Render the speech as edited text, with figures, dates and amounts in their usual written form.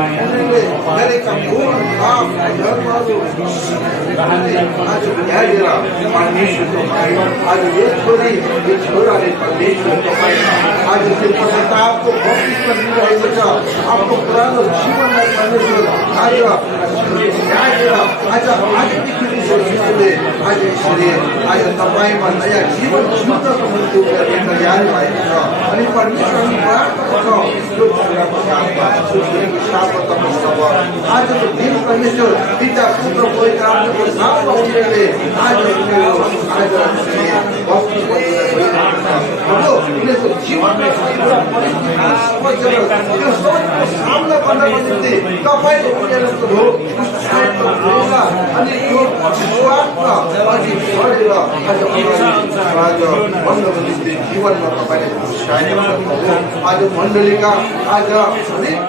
उनीहरूले गरेका मूल काम धर्महरू आज ल्याएर परमेश्वर तपाईँ आज यो छोरी यो छोराले परमेश्वर तपाईँ आज त्यो पश्चातापको बत्तिसमा लिइरहेको छ आफ्नो पुरानो जीवनलाई परमेश्वर आज ल्याएर आज आजदेखि ईश्वरले आज ईश्वरले आज तपाईँमा नयाँ जीवन जिउनको निम्ति उनीहरूले तयारी भएको छ अनि परमेश्वरले प्रार्थना छ यो छोराको साथमा यो छोरीको साथमा तपाईँसँग आजको दिन परमेश्वर पिता पुत्र पवित्र आत्माको नाममा उनीहरूले आज उनीहरूको जीवनमा त्यो सबैको सामना गर्नको निम्ति तपाईँले उनीहरूको अनि यो विश्वासमा अघि बढेर आज भन्नको निम्ति जीवनमा तपाईँले आज मण्डलीका आज अनेक